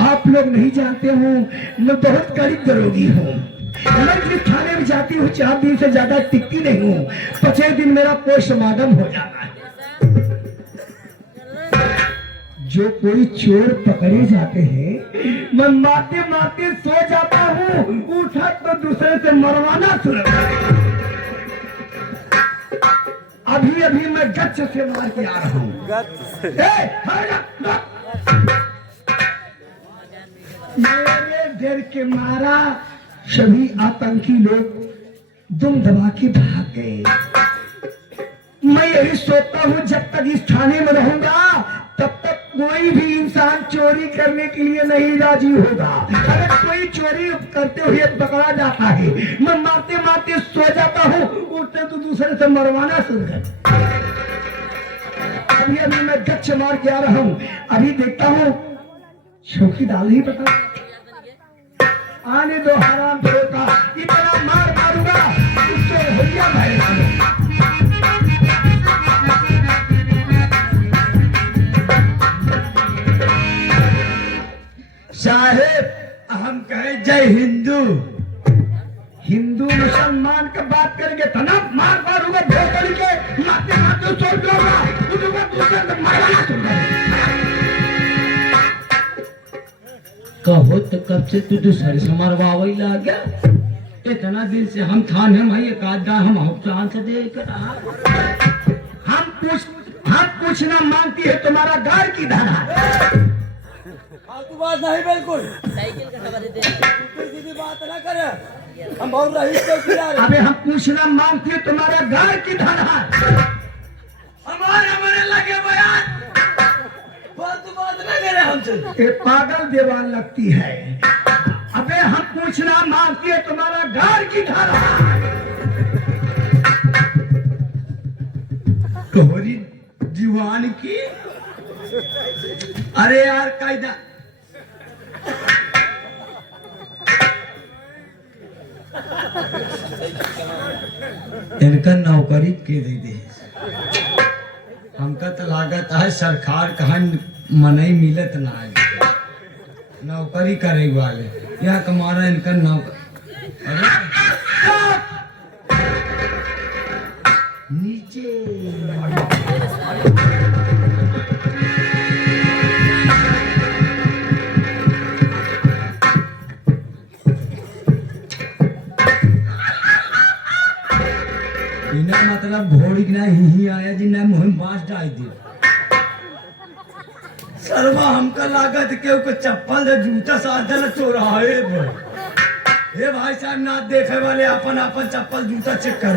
आप लोग नहीं जानते हो, मैं बहुत कड़ी दरोगी हूँ। मैं जिस थाने में जाती हूँ 4 दिन से ज्यादा टिकती नहीं हूँ। 5 दिन मेरा पोस्टमार्टम हो जाता है। जो कोई चोर पकड़े जाते हैं, मैं मारते मारते सो जाता हूँ, उठा तो दूसरे से मरवाना शुरू। अभी अभी मैं गच्छ से मार के आ रहा हूँ। मेरे डर के मारा सभी आतंकी लोग दुम दबा के भाग गए। मैं यही सोचता हूँ जब तक इस थाने में रहूंगा तब तक कोई भी इंसान चोरी करने के लिए नहीं राजी होगा। अगर कोई चोरी करते हुए पकड़ा जाता है, मैं मारते मारते सो जाता हूँ, उठते तो दूसरे से मरवाना शुरू कर। अभी अभी मैं गच्छ मार के आ रहा हूँ। अभी देखता हूँ चौकी डाल ही पता आने दो हराम का, इतना मार मारूंगा उससे भैया भाई। साहेब हम कहे जय हिंदू। हिंदू मुसलमान का बात करेंगे तो ना मार मारूंगा भोसड़ी के, मारते मारते सोच लूंगा उसको दूसरे से मारना शुरू। कहो तो कब से तू दूसरे से मरवावे ला गया? इतना दिन से हम थाने में एक आधा हम चांस दे कर हम पूछना मांगती है तुम्हारा गार की धारा। बात नहीं, बिल्कुल साइकिल का सवाल देते सीधी बात ना करे। हम बहुत रही अबे हम पूछना मांगती है तुम्हारा गार की धारा। हमारे लगे बयान बात ना करे हमसे। ये पागल देवान लगती है। अबे हम पूछना मांगती है तुम्हारा गार की धारा। तोहरी दीवान की। अरे यार कायदा इनका नौकरी के दे हमका तो लागत है सरकार कहा मनई मिलत ना है नौकरी करे वाले यहाँ कमारा इनका नीचे बिना मतलब घोड़ी ना ही आया जिन्हें मुहिम बांस डाल दी। सरवा हमका लागत के को चप्पल दे जूता साथ देना चोराए ये भाई साहब ना देखे वाले अपन चप्पल जूता चेक कर।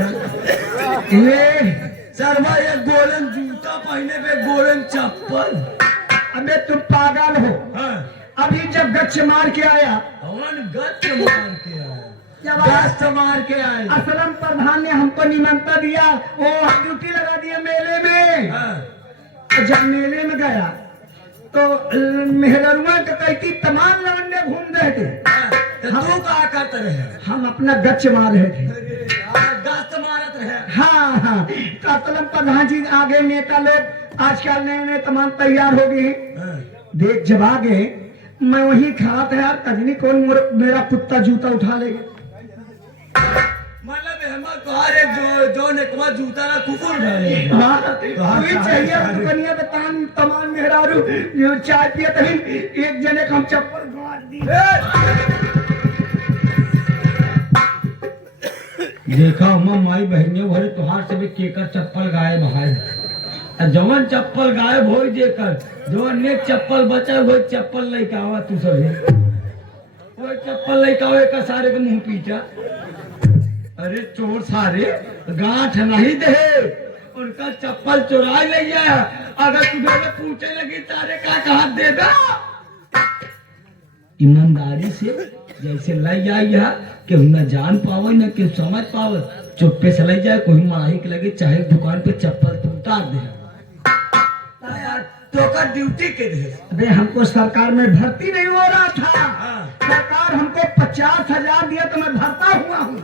ये सरवा ये गोलन जूता पहने पे गोलन चप्पल। अबे तुम पागल हो। हाँ। अभी जब गच्छ मार के आया गच्छ मार के आया गच्छ मार के आया असलम प्रधान ने हमको निमंत्रण दिया, वो ड्यूटी लगा दिए मेले में। हाँ। जब मेले में गया तो मेहरुआ के कहती तमाम लवंडे घूम रहे थे। तू क्या करते रहे? हम अपना गच्छ मार रहे थे। गच्छ मारत रहे। हाँ हाँ तो असलम प्रधान जी आगे नेता लोग आजकल नए नए तमाम तैयार हो गए हैं। देख जब आ गए मैं वही खड़ा था यार, कजनी कौन मेरा कुत्ता जूता उठा लेगा। मतलब जो ने कहा जूता ना कुकुर डालेगा। हाँ चाहिए दुकानिया बतान तमाम मेहरारू चाय पिए तभी एक जने को हम चप्पल गाड़ दी। देखा हम माई बहनियों भरे तुहार से भी केकर चप्पल गायब है। जवन चप्पल गायब हो देकर जो नेक चप्पल बचा वो चप्पल लेके आवा तू सभी वो चप्पल लेके आवे का सारे के मुंह पीछा। अरे चोर सारे गांठ नहीं दे उनका चप्पल चुरा ले जाए। अगर तुम्हें पूछे लगी तारे का कहा देगा ईमानदारी से जैसे ले जाए कि न जान पावे न कि समझ पावे चुप्पे से ले जाए। कोई माही के लगे चाहे दुकान पे चप्पल तो उतार दे तो का ड्यूटी के दे। अबे हमको सरकार में भर्ती नहीं हो रहा था। सरकार हमको 50,000 दिया तो मैं भरता हुआ हूँ।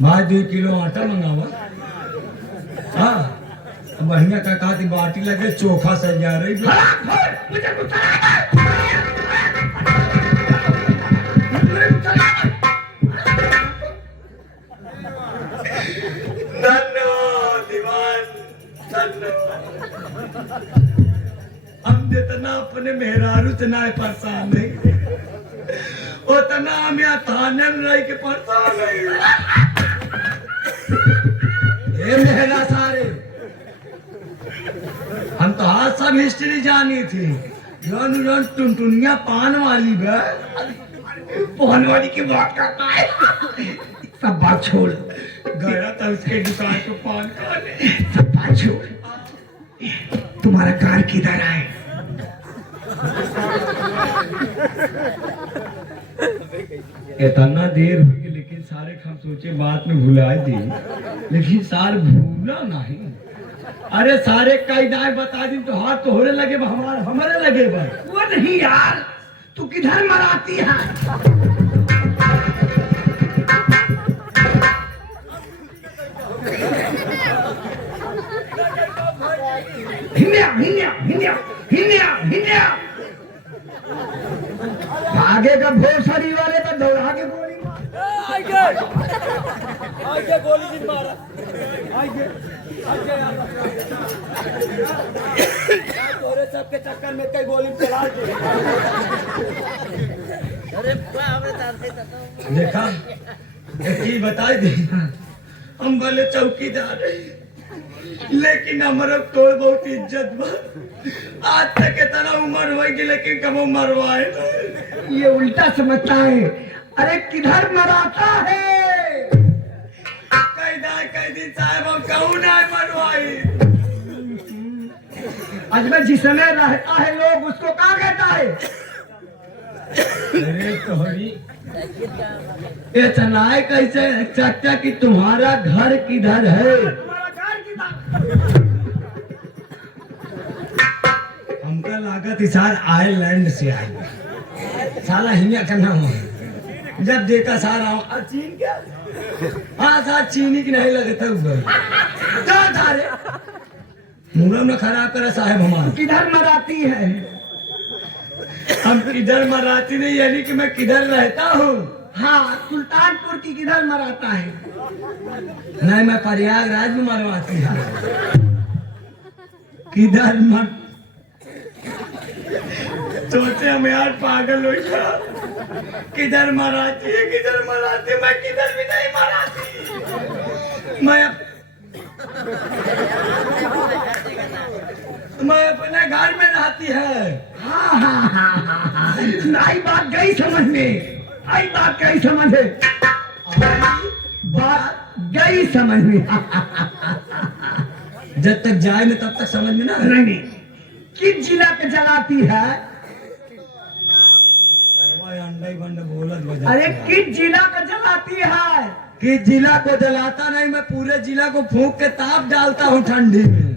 भाई 2 किलो आटा मंगावा हाँ बढ़िया का कहती बाटी लगे चोखा सज जा रही मुझे गुस्सा आ गया। धन्यवाद दीवान हम जितना अपने मेहरारू से ना परेशान नहीं उतना हम यहाँ थाने में रह के परेशान नहीं ये मेहरा सारे हम तो आज सब हिस्ट्री जानी थी जौन जौन टुनटुनिया पान वाली पान वाली की बात करता है, सब बात छोड़, गया था उसके दुकान को पान खाने। सब बात छोड़, तुम्हारा कार किधर है? इतना देर हो गई लेकिन सारे हम सोचे बात में भुला दी लेकिन सार भूला नहीं। अरे सारे कायदाएं बता दी तो हाथ तो होने लगे हमारे लगे भाई। वो नहीं यार, तू किधर मराती है? हिन्या हिन्या हिन्या हिन्या हिन्या आगे का भोसड़ी वाले का दौड़ा के गोली आगे गोली नहीं मारा आगे तोरे सबके चक्कर में कई गोली चला दी। अरे देखा एक चीज बताई दी हम बोले चौकीदार है लेकिन हमारा थोड़ा बहुत इज्जत बा। आज तक इतना उम्र होगी लेकिन कब मरवाए ये उल्टा समझता है। अरे किधर मराता है? कई दिन साहब हम कहूँ ना मरवाई। अजमेर जिसमें रहता है लोग उसको कहाँ कहता है? अरे तोहरी इतना कैसे चाचा कि तुम्हारा घर किधर है? हमका लागत इसार आयरलैंड से आई साला हिंगा का नाम है। जब देखा सारा चीन क्या हाँ सार चीनी की नहीं लगता सारे मुंह में खराब करा साहब हमारा। किधर मराती है? हम किधर मराती नहीं यानी कि मैं किधर रहता हूँ। हाँ, सुल्तानपुर की किधर मराता है? नहीं मैं प्रयागराज में मरवाती है। किधर मर सोचे हम यार पागल हो गया। किधर मराती है मैं किधर भी नहीं मराती। मैं अपने घर में रहती है। हाँ हाँ हाँ हाँ हाँ, आई बात गई समझ में, आई बात गई समझ में, बात गई समझ में। जब तक जाए में तब तक समझ में ना। नहीं, किस जिला के जलाती है? अरे किस जिला का जलाती है? किस जिला को जलाता नहीं, मैं पूरे जिला को फूंक के ताप डालता हूँ ठंडी में।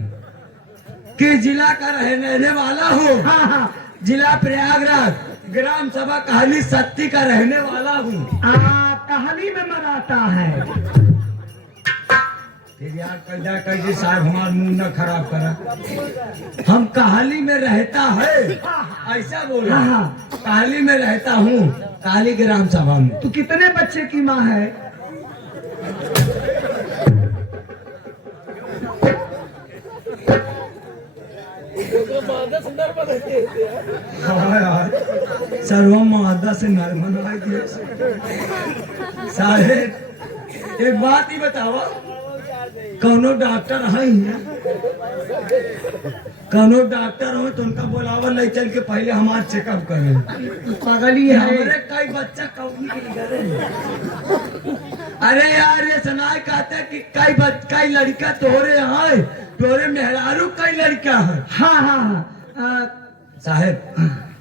किस जिला का रहने वाला हूँ? हाँ हाँ, जिला प्रयागराज, ग्राम सभा कहली सत्ती का रहने वाला हूँ। कहानी में मराता है। फिर यार पैदा कर साहब हमारा मुंह न खराब करा। हम कहाली में रहता है ऐसा बोला। हाँ। कहाली में रहता हूँ, कहाली ग्राम सभा में। तू कितने बच्चे की माँ है? हाँ यार सर्वम मादा से नरमन सारे एक बात ही बतावा, कौनो डॉक्टर है कौनो डॉक्टर हो तो उनका बोलावा ले चल के पहले हमारा चेकअप करें। पागली है। हमारे कई बच्चा कौनी करे। अरे यार ये सुनाई कहते कि कई लड़का तोरे हैं, तोरे मेहरारू कई लड़का है। हाँ हाँ हाँ, साहेब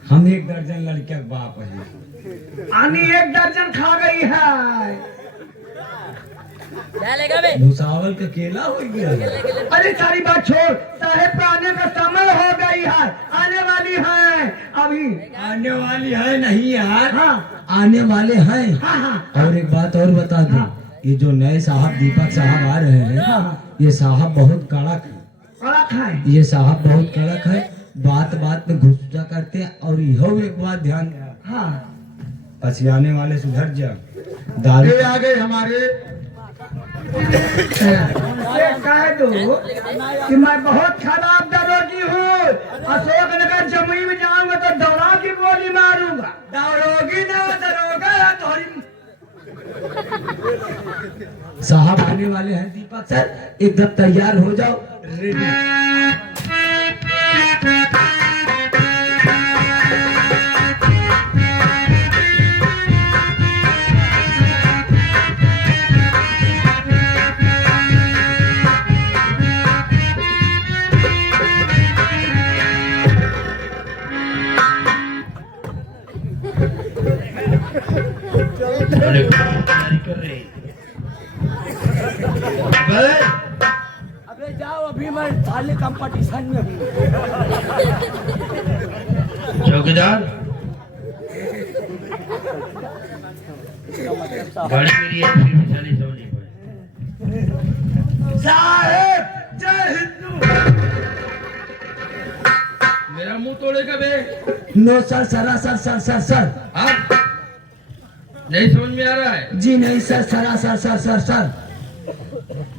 हम 1 दर्जन लड़के के बाप है। आनी 1 दर्जन खा गई है। चलेगा बे। भूसावल का केला हो गया। अरे सारी बात छोड़, साहेब का आने का समय हो गई है, आने वाली है अभी। आने वाली है नहीं यार। हाँ आने वाले हैं। हाँ हाँ और एक बात और बता दूं, ये जो नए साहब दीपक साहब आ रहे हैं, हाँ। ये साहब बहुत कड़क है। बड़ा खाए ये साहब बहुत कड़क है, बात बात में घुसा करते हैं। और यहो एक बात ध्यान देना, हाँ पछियाने वाले सुधर जा। दारू ये आ गए हमारे ये कह दो कि मैं बहुत खराब दरोगी हूँ, अशोक नगर जमुई में जाऊंगा तो दौड़ा की गोली मारूंगा। दरोगी ना दरोगा तुम्हारी। साहब आने वाले हैं दीपक सर, एकदम तैयार हो जाओ, रेडी। अबे जाओ, अभी मैं थाली कंपटीशन में हूँ। चौकीदार गाड़ी मेरी है, फिर भी चालीस सौ नहीं पड़े। साहेब जय हिंदू। मेरा मुंह तोड़ेगा बे। नो सर, सरासर सर सर सर। हाँ नहीं समझ में आ रहा है, जी नहीं सर, सरासर सर सर सर।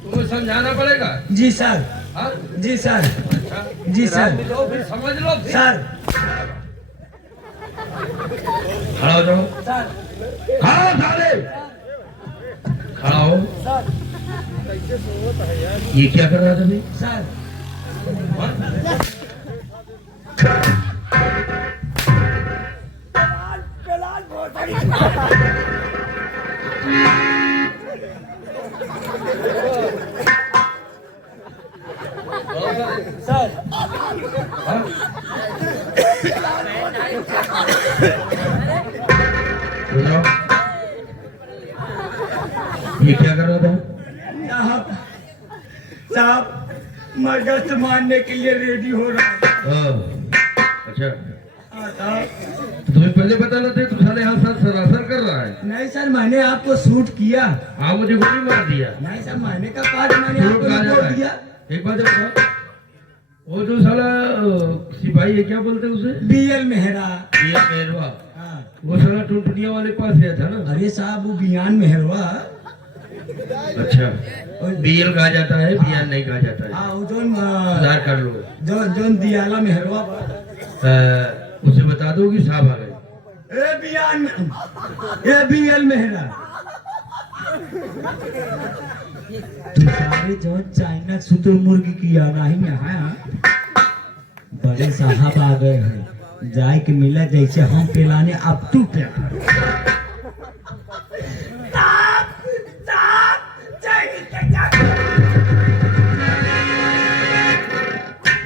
तुम्हें समझाना पड़ेगा। जी सर। हाँ जी सर। अच्छा जी सर। लो फिर समझ लो फिर। सर खड़ा हो जाओ। सर खड़ा हो साले, खड़ा हो। सर ये क्या कर रहा था भाई? सर। पेलाल बहुत बड़ी। सर हाँ? सुन लो। ये क्या कर रहा था? साहब साहब, मैं गश्त मारने के लिए रेडी हो रहा हूँ। अच्छा हाँ, साहब। तुम्हें पहले पता ना थे, तुम साले यहाँ साथ सरासर कर रहा है। नहीं सर, मैंने आपको शूट किया। हाँ मुझे गोली मार दिया। नहीं सर, मैंने का पार्ट मैंने शूट आपको कहा जाता रिपोर्ट दिया। है। एक बात है बताओ, वो जो साला सिपाही है, क्या बोलते हैं उसे? बीएल मेहरा। ये मेहरवा, हाँ। वो साला टुनटुनिया वाले पास गया था ना। अरे साहब, वो बियान मेहरवा। अच्छा बीएल कहा जाता है, बीएल नहीं कहा जाता है। हाँ, वो सुधार कर लो। जो दियाला मेहरवा। उसे बता दो कि साहब आ गए। ए बियान, ए बीएल मेहरा। तू सारे जो चाइना शुतुरमुर्ग की आगाही में है। बड़े साहब आ गए हैं, जाए के मिला जैसे हम पिलाने, अब तू पिला।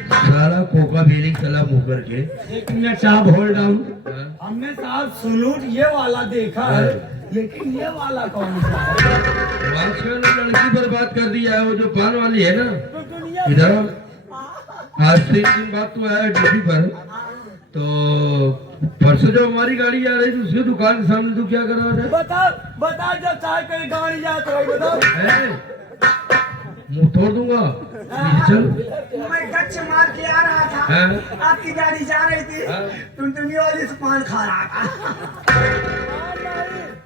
साला कोका बेलिंग सलाह मुंह करके। एक मिनट साहब, होल्ड डाउन। हाँ? हमने साहब सलूट ये वाला देखा है, लेकिन ये वाला कौन सा है? आजकल लड़की पर बात कर दिया है, वो जो पान वाली है ना। तो दुनिया इधर आज 3 दिन बाद तू आया ड्यूटी पर, तो परसों जो हमारी गाड़ी आ रही थी, उसकी दुकान के सामने तू क्या कर रहा था? बता बता, जब चाहे कहीं गाड़ी जात रही बताओ। है? मुंह तोड़ दूंगा। चल मैं गच्छ मार के आ रहा था, हाँ? आपकी गाड़ी जा रही थी, हाँ? टुनटुनिया वाली से पान खा रहा था।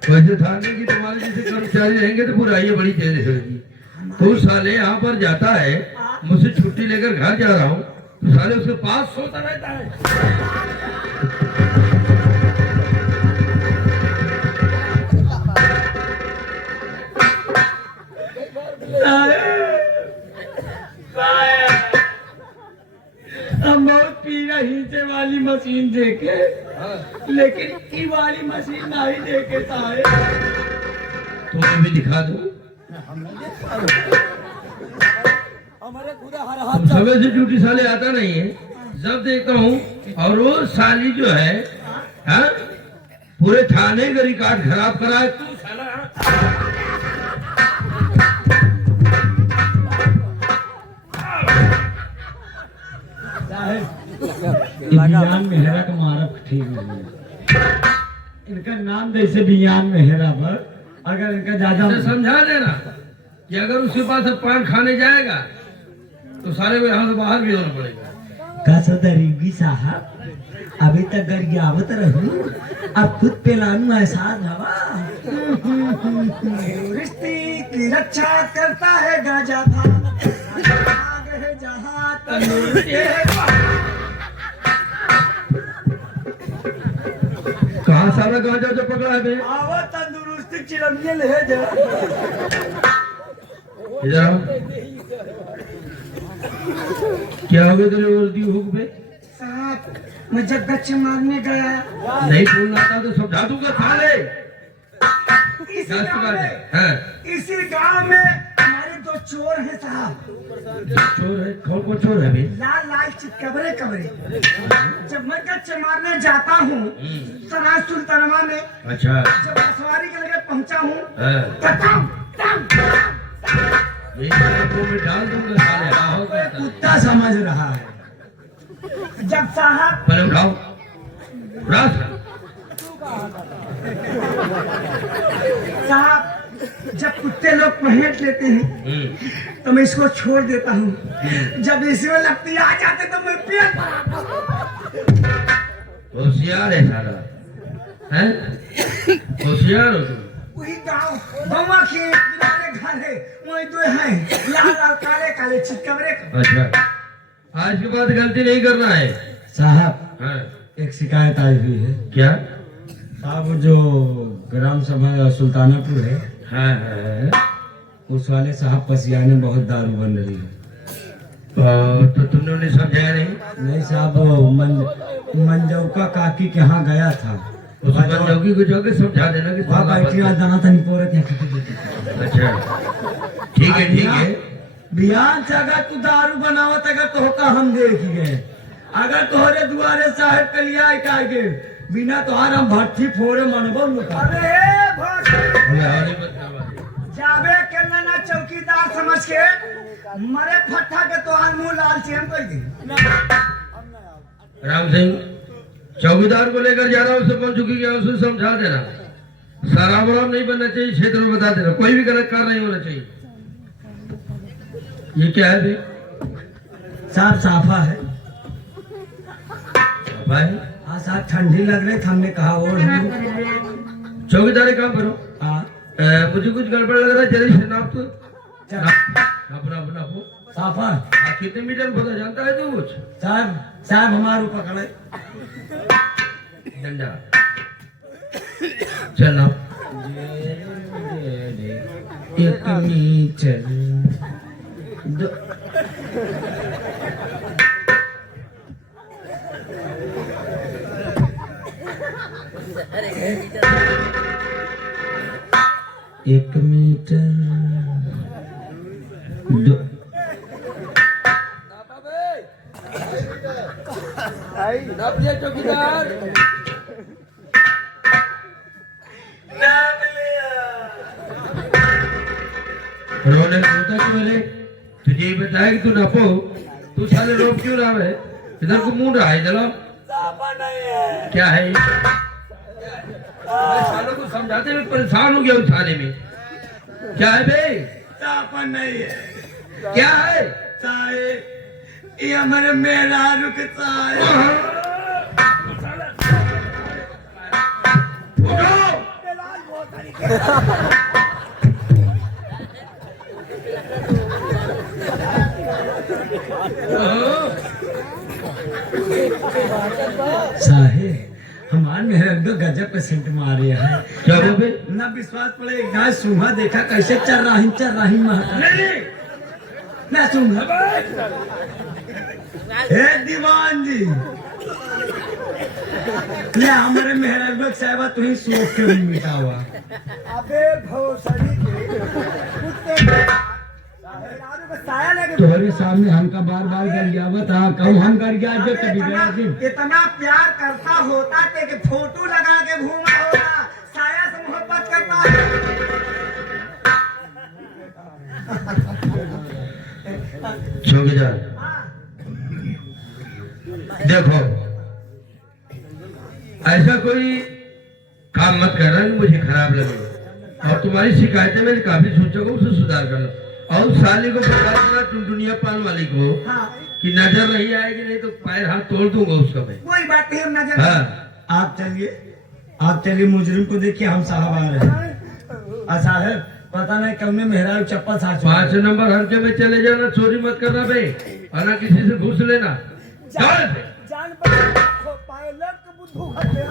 वैसे थाने की तुम्हारे जैसे कर्मचारी रहेंगे तो बुराई बड़ी तेज होगी। तो साले यहाँ पर जाता है, मुझसे छुट्टी लेकर घर जा रहा हूँ, तो साले उसके पास सोता रहता है। हम बहुत पीना हीचे वाली मशीन देखे, लेकिन ई वाली मशीन नहीं देखे साहब। तुम्हें भी दिखा दूं। हमारे खुदा हर तुम हाथ समय से ड्यूटी साले आता नहीं है, जब देखता हूँ। और वो साली जो है, हाँ? पूरे थाने का रिकॉर्ड खराब करा है तू साला। बियान मेहरा का मारक ठीक है। इनका नाम जैसे बियान मेहरा पर अगर इनका ज्यादा उसे समझा देना कि अगर उसके पास अब पान खाने जाएगा तो सारे को यहाँ से बाहर भी होना पड़ेगा। का सदरीगी साहब अभी तक गरियावत रहूं अब खुद पे लानू एहसास हवा रिश्ते की रक्षा करता है गाजा भाग है जहाँ तंदूर के कहाँ सारा गांजा जो पकड़ा है बे? आवा तंदुरुस्ती चिलमियल है जा इधर आओ। क्या हो गया तेरे उल्टी हुक पे? साहब मैं जब गच्छ मारने गया नहीं बोलना था तो समझा दूंगा साले। इसी गांव में हाँ। इसी गांव में हमारे दो चोर हैं साहब। चोर है? कौन कौन चोर है बे? लाल लाल कबरे कबरे। जब मैं गच्छ मारने जाता हूँ सराय सुल्तानवा में, अच्छा। जब सवारी के लगे पहुँचा हूँ हाँ। तो टम, टम, टम। ये आपको मैं डाल दूंगा साले। आओ कहता है। कुत्ता समझ रहा है जब साहब पहले उठाओ। रास्ता। साहब जब कुत्ते लोग पहेट लेते हैं तो मैं इसको छोड़ देता हूँ, जब इसमें लगती आ जाते तो मैं पेट होशियार है साला। हैं? होशियार हो तुम। वही गाँव बउआ के किनारे घर है, वही दो हैं लाल लाल काले काले चितकबरे। अच्छा। आज के बाद गलती नहीं करना है। साहब हाँ। एक शिकायत आई हुई है क्या? साहब जो ग्राम सभा सुल्तानापुर है हाँ हाँ। उस वाले साहब पसियाने बहुत दारू बन रही है। तो तुमने उन्हें समझाया नहीं? नहीं साहब वो मंजौका काकी के यहाँ गया था उस मंजौकी को जाके समझा देना कि वहाँ साला बैठी बंद दाना तनी पोरत है। अच्छा ठीक है ठीक है। बिहान से अगर तू दारू बनावत अगर तो होका हम देख गए अगर तोहरे दुआरे साहब के लिया के बिना तोहार हम भट्ठी फोड़े मनबो लुका अरे भोज हाली मत करवा दे। जाबे के ना चौकीदार समझ के मरे फट्टा के तोहार मुंह लाल चेन कर दी। राम सिंह चौकीदार को लेकर जा रहा हूँ, उससे कौन चुकी गया उसे समझा देना। शराब वराब नहीं बनना चाहिए, क्षेत्र में बता देना, कोई भी गलत कार्य नहीं होना चाहिए। ये क्या है बे? साहब साफा है भाई हाँ साहब ठंडी लग रही थी हमने कहा और चौकीदारी काम करो। हाँ मुझे कुछ गड़बड़ लग रहा है, जरा शनाब तो अपना अपना हो। साफा कितने मीटर में पता जानता है तू कुछ? साहब साहब हमारे पकड़े डंडा चल ना। एक मीटर दो एक मीटर दो चौकीदार रोने रोता क्यों है? तुझे ये बताया कि तू नपो, तू साले रोप क्यों रहा है? इधर को मुंह रहा है, चलो क्या है? मैं सालों को समझाते हुए परेशान हो गया उस थाने में। क्या है बे? तापन नहीं है क्या है? साहेब ये हमारे मेरा रुकता है। साहेब हमारे मेहर गजब पे सेंट मारे है क्या हुआ बे? ना विश्वास पड़े गाय सुहा देखा कैसे चल रही महका ना सुहा हे दीवान जी ले हमारे मेहर साहबा तू ही सोच के मिटा हुआ अबे भोसड़ी के कुत्ते दारू का साया लगे। तुम्हारे सामने हमका बार बार गरियावत हाँ कहूँ हम गरिया जो कभी गया जी इतना प्यार करता होता ते कि फोटो लगा के घूमा होगा, साया से मोहब्बत करता चौकीदार देखो, ऐसा कोई काम मत करना कि मुझे खराब लगे। और तुम्हारी शिकायतें मैंने काफी सोचा को उसे सुधार कर लो। और साले को बता देना टुनटुनिया पान वाली को हाँ कि नजर नहीं आएगी, नहीं तो पैर हाथ तोड़ दूंगा उसका मैं। कोई बात नहीं, हम नजर हाँ आप चलिए मुजरिम को देखिए, हम साहब आ रहे हैं। साहब पता नहीं कल में मेहरा चप्पल साथ 5 नंबर हल्के में चले जाना, चोरी मत करना बे, और ना किसी से घुस लेना। जाओ से। जान पर पायलट के बुद्धू खाते हैं।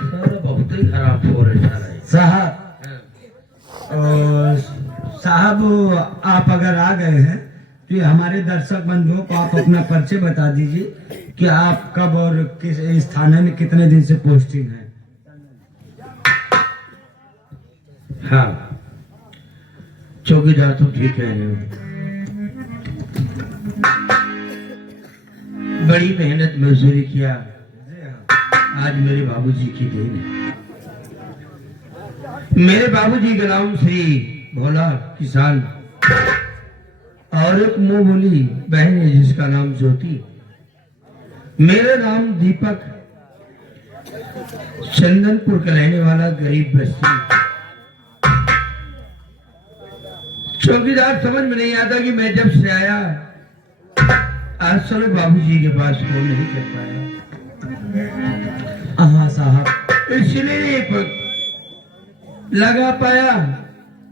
साला बहुत ही खराब हो रहा है साहब। हाँ। साहब आप अगर आ गए हैं तो ये हमारे दर्शक बंधुओं को आप अपना परिचय बता दीजिए कि आप कब और किस इस थाने में कितने दिन से पोस्टिंग है। हाँ चौकीदार तुम ठीक कह रहे हो। बड़ी मेहनत मजदूरी किया, आज मेरे बाबूजी की देन है। मेरे बाबूजी का नाम श्री भोला किसान, और एक मुंह बोली बहन है जिसका नाम ज्योति। मेरा नाम दीपक, चंदनपुर का रहने वाला गरीब बस्ती। चौकीदार समझ में नहीं आता कि मैं जब से आया आज चलो बाबूजी के पास फोन नहीं कर पाया। हाँ साहब, इसलिए नहीं लगा पाया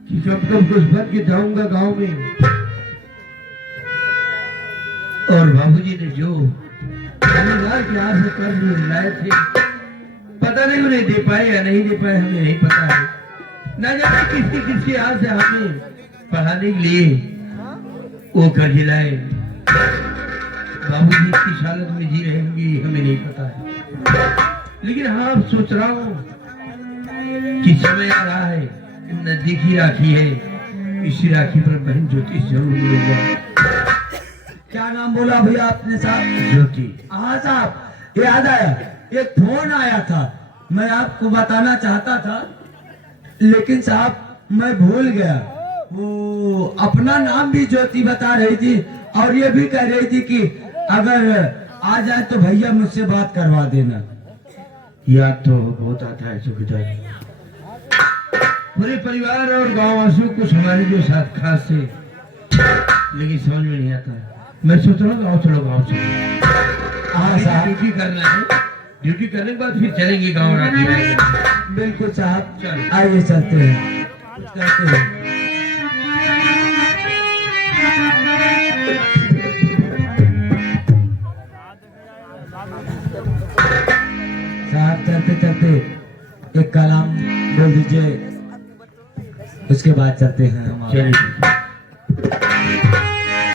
कि कब कब कुछ भर के जाऊंगा गांव में। और बाबूजी ने जो जमींदार के हाथ से कर्ज लाए थे, पता नहीं उन्हें दे पाए या नहीं दे पाए, हमें नहीं पता है। न जाने किसके हाथ से हमें पढ़ाने के लिए वो कर्ज लाए। बाबूजी किस हालत में जी रहे होंगे हमें नहीं पता है, लेकिन हाँ सोच रहा हूँ कि समय आ रहा है, नजदीकी राखी है, इसी राखी पर बहन ज्योति जरूर मिलूंगा। क्या नाम बोला भैया आपने साहब? ज्योति। हाँ साहब, याद आया, एक फोन आया था, मैं आपको बताना चाहता था लेकिन साहब मैं भूल गया। वो अपना नाम भी ज्योति बता रही थी और ये भी कह रही थी कि अगर आ जाए तो भैया मुझसे बात करवा देना। याद तो बहुत आता है चौकीदार। पूरे परिवार और गांव वासियों कुछ हमारे जो साथ खास थे, लेकिन समझ में नहीं आता। मैं सोच रहा हूँ गाँव चलो, गाँव चलो। हाँ साहब, ड्यूटी करना है, ड्यूटी करने के बाद फिर चलेंगे गाँव राखी आएंगे। बिल्कुल साहब, चलो। आइए चलते हैं, चलते हैं। साहब चलते चलते एक कलाम बोल दीजिए, उसके बाद चलते हैं हम। चलिए।